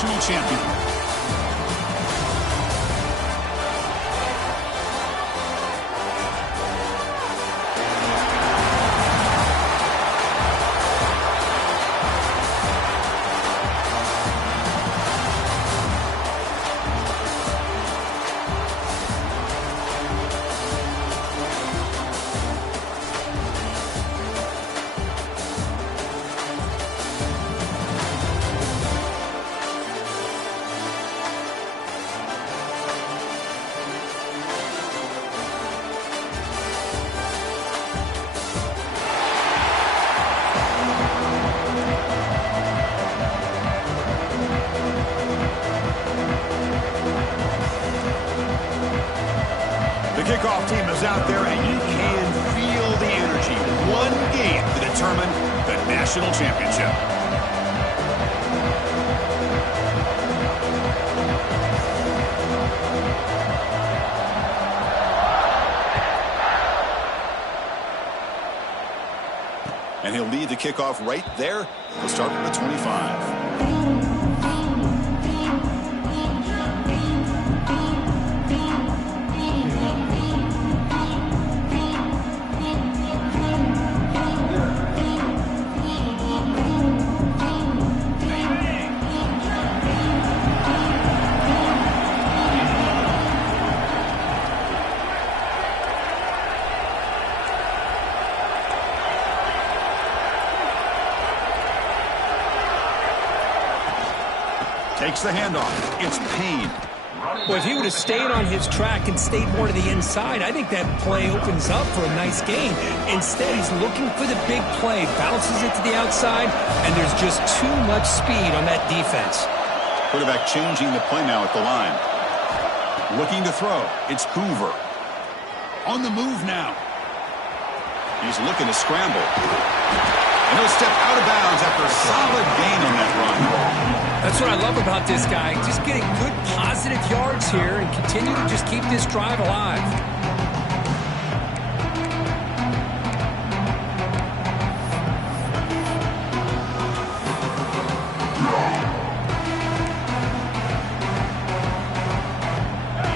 national champion. The kickoff team is out there, and you can feel the energy. One game to determine the national championship. And he'll lead the kickoff right there. He'll start with the 25. Takes the handoff. It's Payne. Well, if he would have stayed on his track and stayed more to the inside, I think that play opens up for a nice gain. Instead, he's looking for the big play, bounces it to the outside, and there's just too much speed on that defense. Quarterback changing the play now at the line. Looking to throw. It's Hoover. On the move now. He's looking to scramble. And he'll step out of bounds after a solid gain on that run. That's what I love about this guy. Just getting good positive yards here and continue to just keep this drive alive.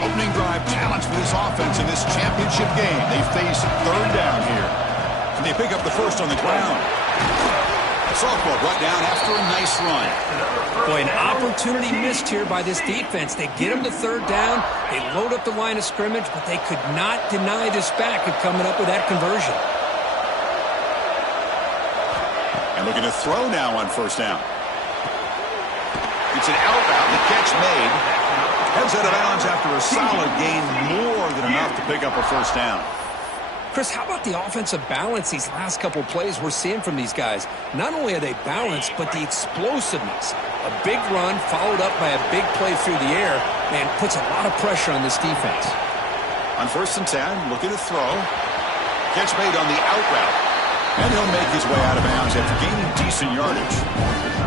Opening drive challenge for this offense in this championship game. They face third down here. Can they pick up the first on the ground? Softball brought down after a nice run. Boy, an opportunity missed here by this defense. They get him to third down. They load up the line of scrimmage, but they could not deny this back of coming up with that conversion. And looking to throw now on first down. It's an out route. The catch made. Heads out of bounds after a solid gain, more than enough to pick up a first down. Chris, how about the offensive balance these last couple plays we're seeing from these guys? Not only are they balanced, but the explosiveness. A big run followed up by a big play through the air, man, puts a lot of pressure on this defense. On first and 10, looking to throw. Catch made on the out route. And he'll make his way out of bounds after gaining decent yardage.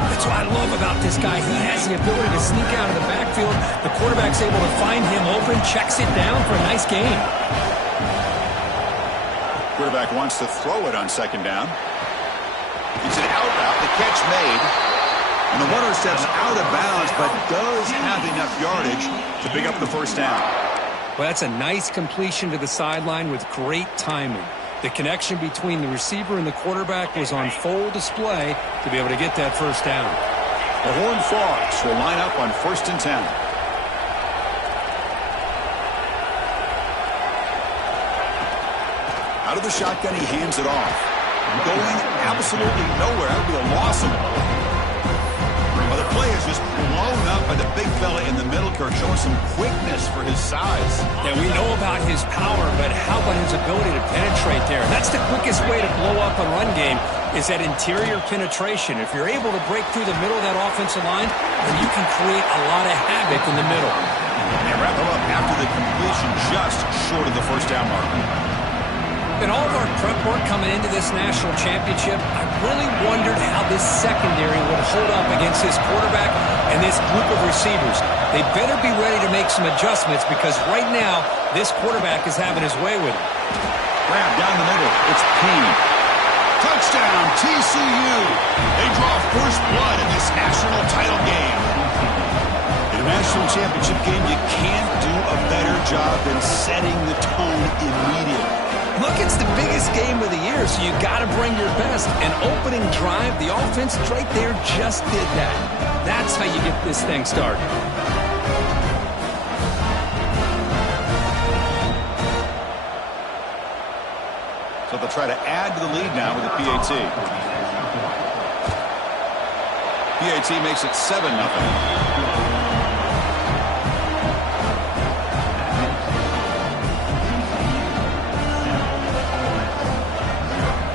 That's what I love about this guy. He has the ability to sneak out of the backfield. The quarterback's able to find him open, checks it down for a nice gain. Quarterback wants to throw it on second down. It's an out route. The catch made. And the runner steps out of bounds, but does have enough yardage to pick up the first down. Well, that's a nice completion to the sideline with great timing. The connection between the receiver and the quarterback was on full display to be able to get that first down. The Horned Frogs will line up on first and 10. Out of the shotgun, he hands it off. Going absolutely nowhere. That would be a loss of it. Well, the play is just blown up by the big fella in the middle, Kirk, showing some quickness for his size. Yeah, we know about his power, but how about his ability to penetrate there? That's the quickest way to blow up a run game, is that interior penetration. If you're able to break through the middle of that offensive line, then you can create a lot of havoc in the middle. And wrap him up after the completion just short of the first down mark. In all of our prep work coming into this national championship, I really wondered how this secondary would hold up against this quarterback and this group of receivers. They better be ready to make some adjustments because right now, this quarterback is having his way with it. Grab down the middle. It's Payne. Touchdown, TCU. They draw first blood in this national title game. setting the tone immediately. Look, it's the biggest game of the year, so you got to bring your best. An opening drive, the offense right there just did that. That's how you get this thing started. So they'll try to add to the lead now with the PAT. PAT makes it 7-0.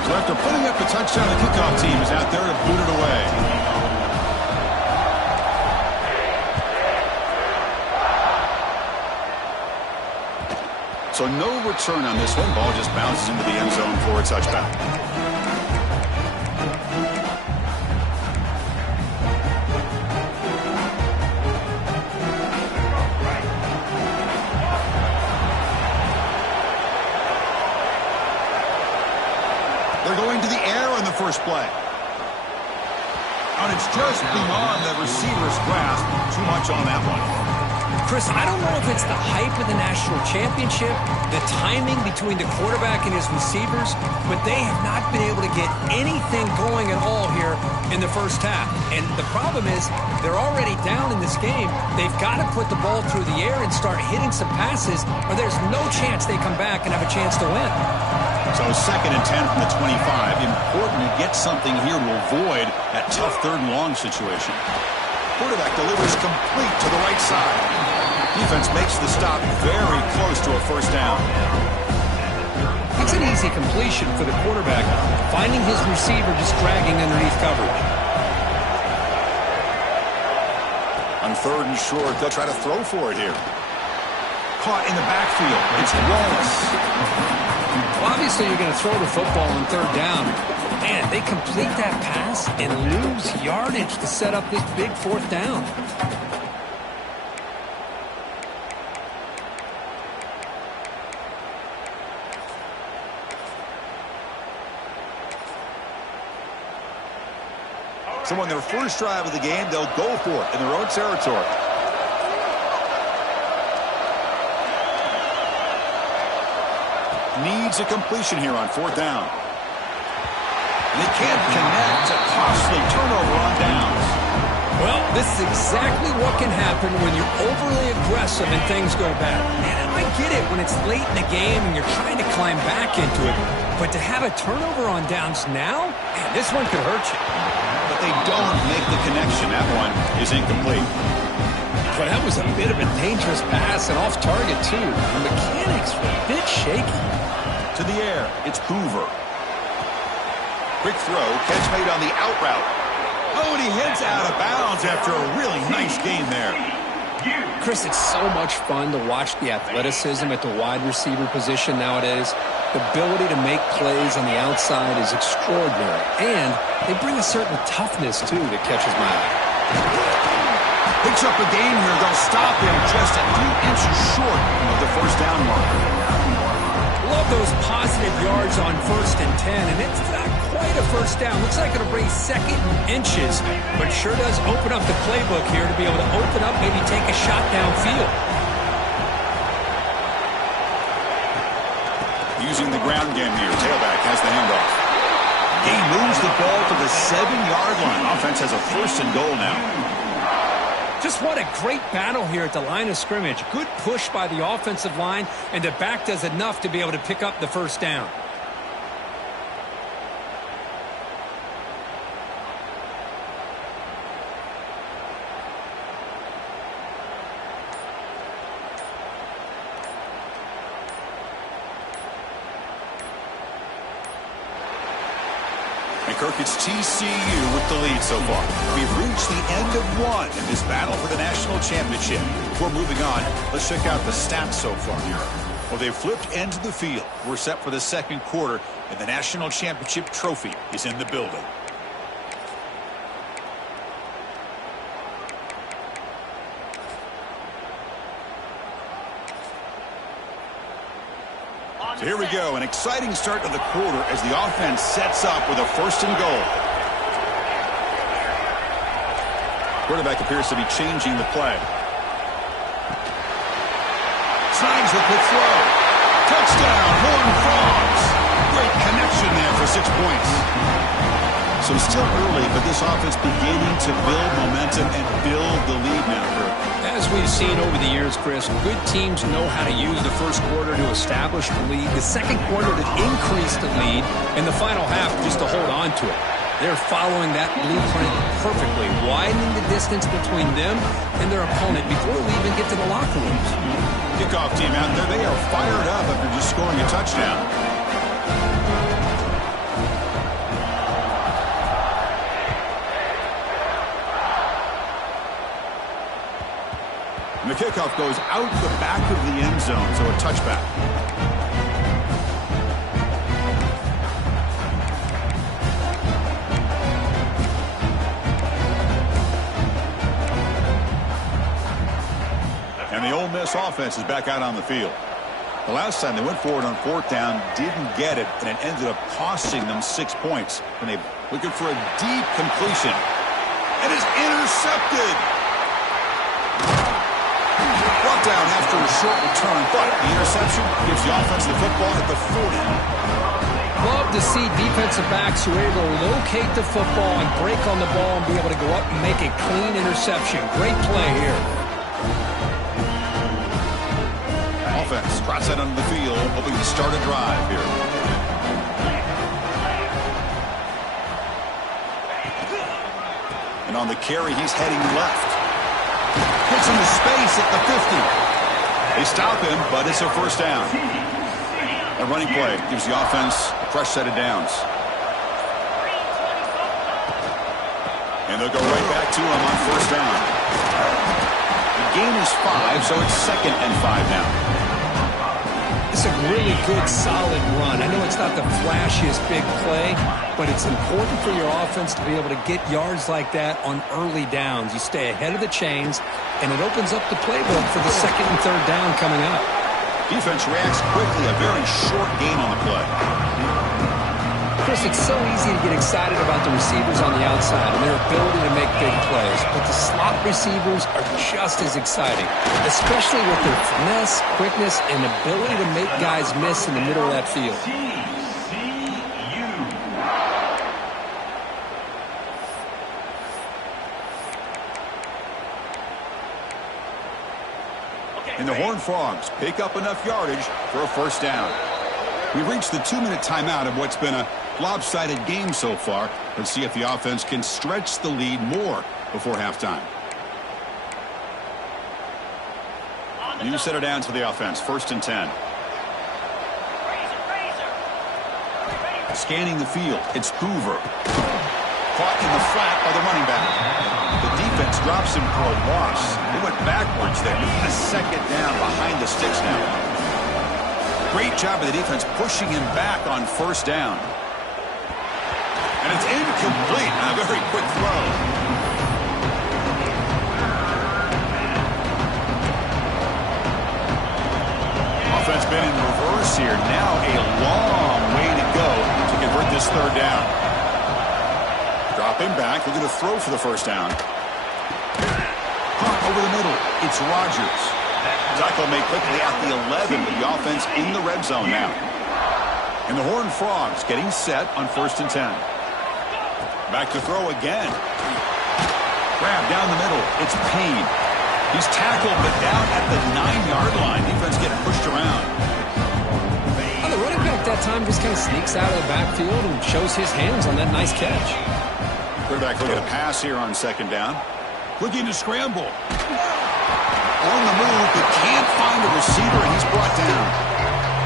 So after putting up the touchdown, the kickoff team is out there to boot it away. So no return on this one. Ball just bounces into the end zone for a touchdown. They're going to the air on the first play. And it's just beyond the receiver's grasp. Too much on that one. Chris, I don't know if it's the hype of the national championship, the timing between the quarterback and his receivers, but they have not been able to get anything going at all here in the first half. And the problem is they're already down in this game. They've got to put the ball through the air and start hitting some passes, or there's no chance they come back and have a chance to win. So 2nd and 10 from the 25. Important to get something here to avoid that tough 3rd and long situation. Quarterback delivers complete to the right side. Defense makes the stop very close to a first down. It's an easy completion for the quarterback, finding his receiver just dragging underneath coverage. On 3rd and short, they'll try to throw for it here. Caught in the backfield. It's Wallace. Well, obviously, you're going to throw the football on 3rd down. Man, they complete that pass and lose yardage to set up this big 4th down. So on their first drive of the game, they'll go for it in their own territory. Needs a completion here on 4th down. And they can't connect. A costly turnover on downs. Well, this is exactly what can happen when you're overly aggressive and things go bad. And I get it when it's late in the game and you're trying to climb back into it. But to have a turnover on downs now, man, this one could hurt you. But they don't make the connection. That one is incomplete. But that was a bit of a dangerous pass and off target, too. The mechanics were a bit shaky. To the air, it's Hoover. Quick throw, catch made on the out route. Oh, and he heads out of bounds after a really nice game there. Chris, it's so much fun to watch the athleticism at the wide receiver position nowadays. The ability to make plays on the outside is extraordinary. And they bring a certain toughness, too, that catches my eye. Picks up a game here. They'll stop him just a few inches short of the first down marker. Love those positive yards on 1st and 10, and it's not quite a first down. Looks like it'll bring 2nd and inches, but sure does open up the playbook here to be able to open up, maybe take a shot downfield. Using the ground game here. Tailback has the handoff. He moves the ball to the 7-yard line. Offense has a 1st and goal now. Just what a great battle here at the line of scrimmage. Good push by the offensive line, and the back does enough to be able to pick up the first down. Kirk, it's TCU with the lead so far. We've reached the end of one in this battle for the national championship. Before moving on, let's check out the stats so far. Well, they've flipped ends of the field. We're set for the 2nd quarter, and the national championship trophy is in the building. So here we go, an exciting start to the quarter as the offense sets up with a 1st and goal. Quarterback appears to be changing the play. Signs the quick throw. Touchdown, Horned Frogs. Great connection there for 6 points. So still early, but this offense beginning to build momentum and build the lead now, Kirk. As we've seen over the years, Chris, good teams know how to use the first quarter to establish the lead, the second quarter to increase the lead, and the final half just to hold on to it. They're following that blueprint perfectly, widening the distance between them and their opponent before we even get to the locker rooms. Kickoff team out there, they are fired up after just scoring a touchdown. And the kickoff goes out the back of the end zone, so a touchback. And the Ole Miss offense is back out on the field. The last time they went forward on 4th down, didn't get it, and it ended up costing them 6 points. And they're looking for a deep completion. And it's intercepted. Brought down after a short return, but the interception gives the offense the football at the 40. Love to see defensive backs who are able to locate the football and break on the ball and be able to go up and make a clean interception. Great play here. Offense trots that onto the field, hoping to start a drive here. And on the carry, he's heading left. Puts him to space at the 50. They stop him, but it's a first down. A running play gives the offense a fresh set of downs. And they'll go right back to him on first down. The gain is 5, so it's 2nd and 5 now. It's a really good, solid run. I know it's not the flashiest big play, but it's important for your offense to be able to get yards like that on early downs. You stay ahead of the chains, and it opens up the playbook for the 2nd and 3rd down coming up. Defense reacts quickly, a very short gain on the play. Chris, it's so easy to get excited about the receivers on the outside and their ability to make big plays, but the slot receivers are just as exciting, especially with their finesse, quickness, and ability to make guys miss in the middle of that field. And the Horned Frogs pick up enough yardage for a first down. We've reached the 2-minute timeout of what's been a lopsided game so far. Let's see if the offense can stretch the lead more before halftime. New set of downs for the offense. 1st and 10. Scanning the field. It's Hoover. Caught in the flat by the running back. The defense drops him for a loss. They went backwards there. A 2nd down behind the sticks now. Great job of the defense pushing him back on first down. And it's incomplete on a very quick throw. Offense been in reverse here. Now a long way to go to convert this 3rd down. Drop him back. Looking to throw for the first down. Caught over the middle. It's Rodgers. Tackle made quickly at the 11, but the offense in the red zone now. And the Horned Frogs getting set on 1st and 10. Back to throw again. Grab down the middle. It's Payne. He's tackled, but down at the 9-yard line. Defense getting pushed around. Well, the running back that time just kind of sneaks out of the backfield and shows his hands on that nice catch. Quarterback looking to pass here on 2nd down. Looking to scramble. On the move, but can't find a receiver, and he's brought down.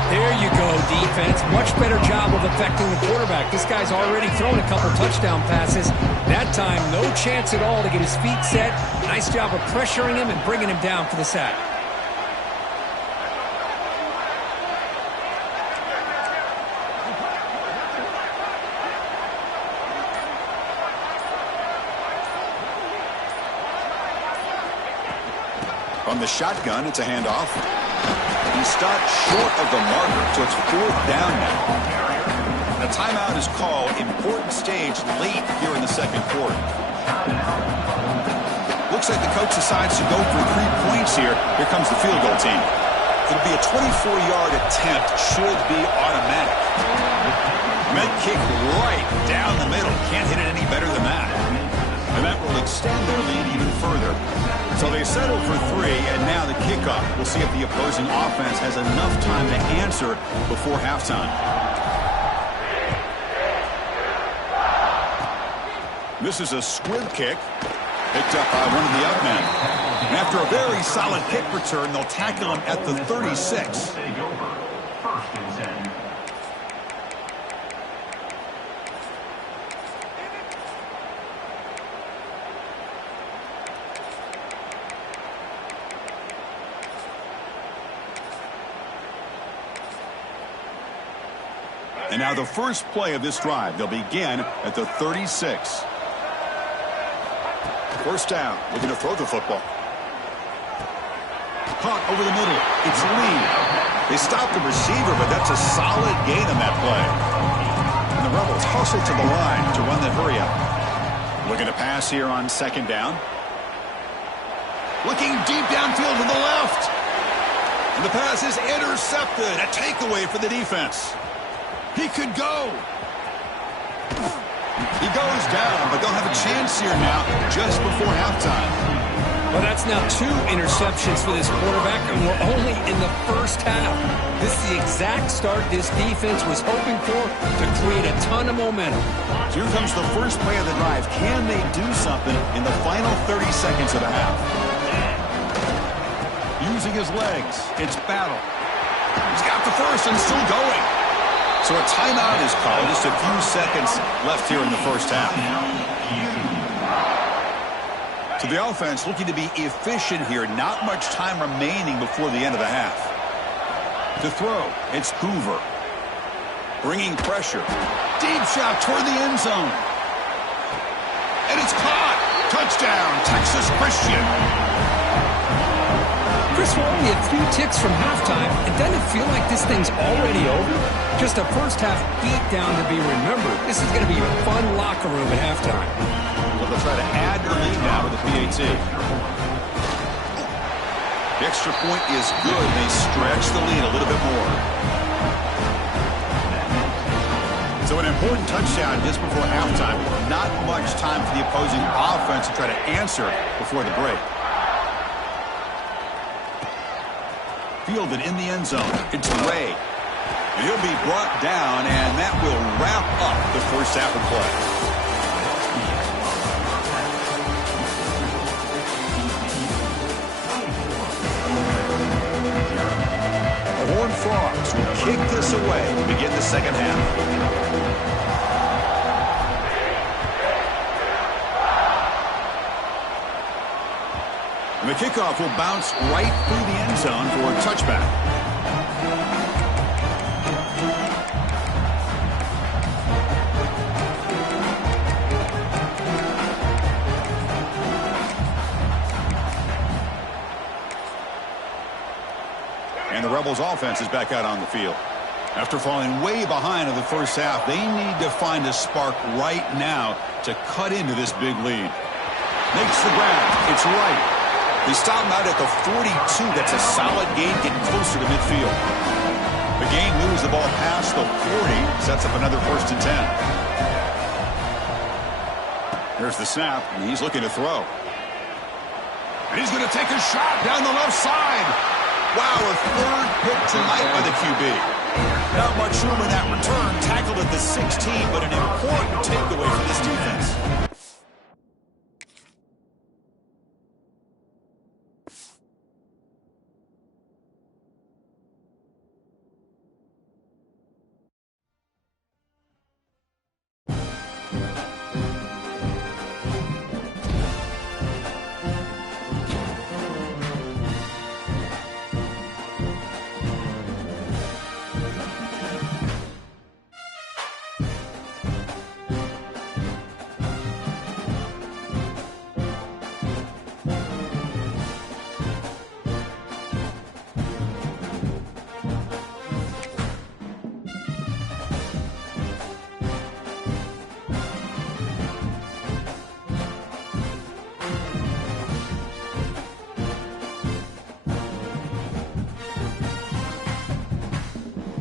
There you go, defense. Much better job of affecting the quarterback. This guy's already thrown a couple touchdown passes. That time, no chance at all to get his feet set. Nice job of pressuring him and bringing him down for the sack. From the shotgun, it's a handoff. He's stopped short of the marker, so it's 4th down now. The timeout is called. Important stage late here in the 2nd quarter. Looks like the coach decides to go for 3 points here. Here comes the field goal team. It'll be a 24-yard attempt. Should be automatic. And that kick right down the middle. Can't hit it any better than that. And that will extend their lead even further. So they settle for 3, and now the kickoff. We'll see if the opposing offense has enough time to answer before halftime. This is a squib kick, picked up by one of the up men. And after a very solid kick return, they'll tackle him at the 36. And now the first play of this drive. They'll begin at the 36. First down. Looking to throw the football. Caught over the middle. It's Lee. They stopped the receiver, but that's a solid gain on that play. And the Rebels hustle to the line to run the hurry up. Looking to pass here on second down. Looking deep downfield to the left. And the pass is intercepted. A takeaway for the defense. He could go. He goes down, but they'll have a chance here now just before halftime. Well, that's now 2 interceptions for this quarterback, and we're only in the first half. This is the exact start this defense was hoping for to create a ton of momentum. Here comes the first play of the drive. Can they do something in the final 30 seconds of the half? Using his legs, it's battle. He's got the first and still going. So a timeout is called. Just a few seconds left here in the first half. So the offense looking to be efficient here. Not much time remaining before the end of the half. To throw, it's Hoover. Bringing pressure. Deep shot toward the end zone. And it's caught. Touchdown, Texas Christian. Chris, we're only a few ticks from halftime. It doesn't feel like this thing's already over. Just a first-half beatdown to be remembered. This is going to be a fun locker room at halftime. Well, they'll try to add their lead now with the PAT. The extra point is good. They stretch the lead a little bit more. So an important touchdown just before halftime. Not much time for the opposing offense to try to answer before the break. Fielded in the end zone. It's Ray. And he'll be brought down, and that will wrap up the first half of play. The Horned Frogs will kick this away to begin the second half. And the kickoff will bounce right through the end zone for a touchback. And the Rebels offense is back out on the field. After falling way behind in the first half, they need to find a spark right now to cut into this big lead. Makes the grab. It's right. They stop him out at the 42. That's a solid gain, getting closer to midfield. The game moves the ball past the 40, sets up another 1st and 10. Here's the snap, and he's looking to throw. And he's going to take a shot down the left side. Wow, a 3rd pick tonight by the QB. Not much room in that return. Tackled at the 16, but an important takeaway for this defense.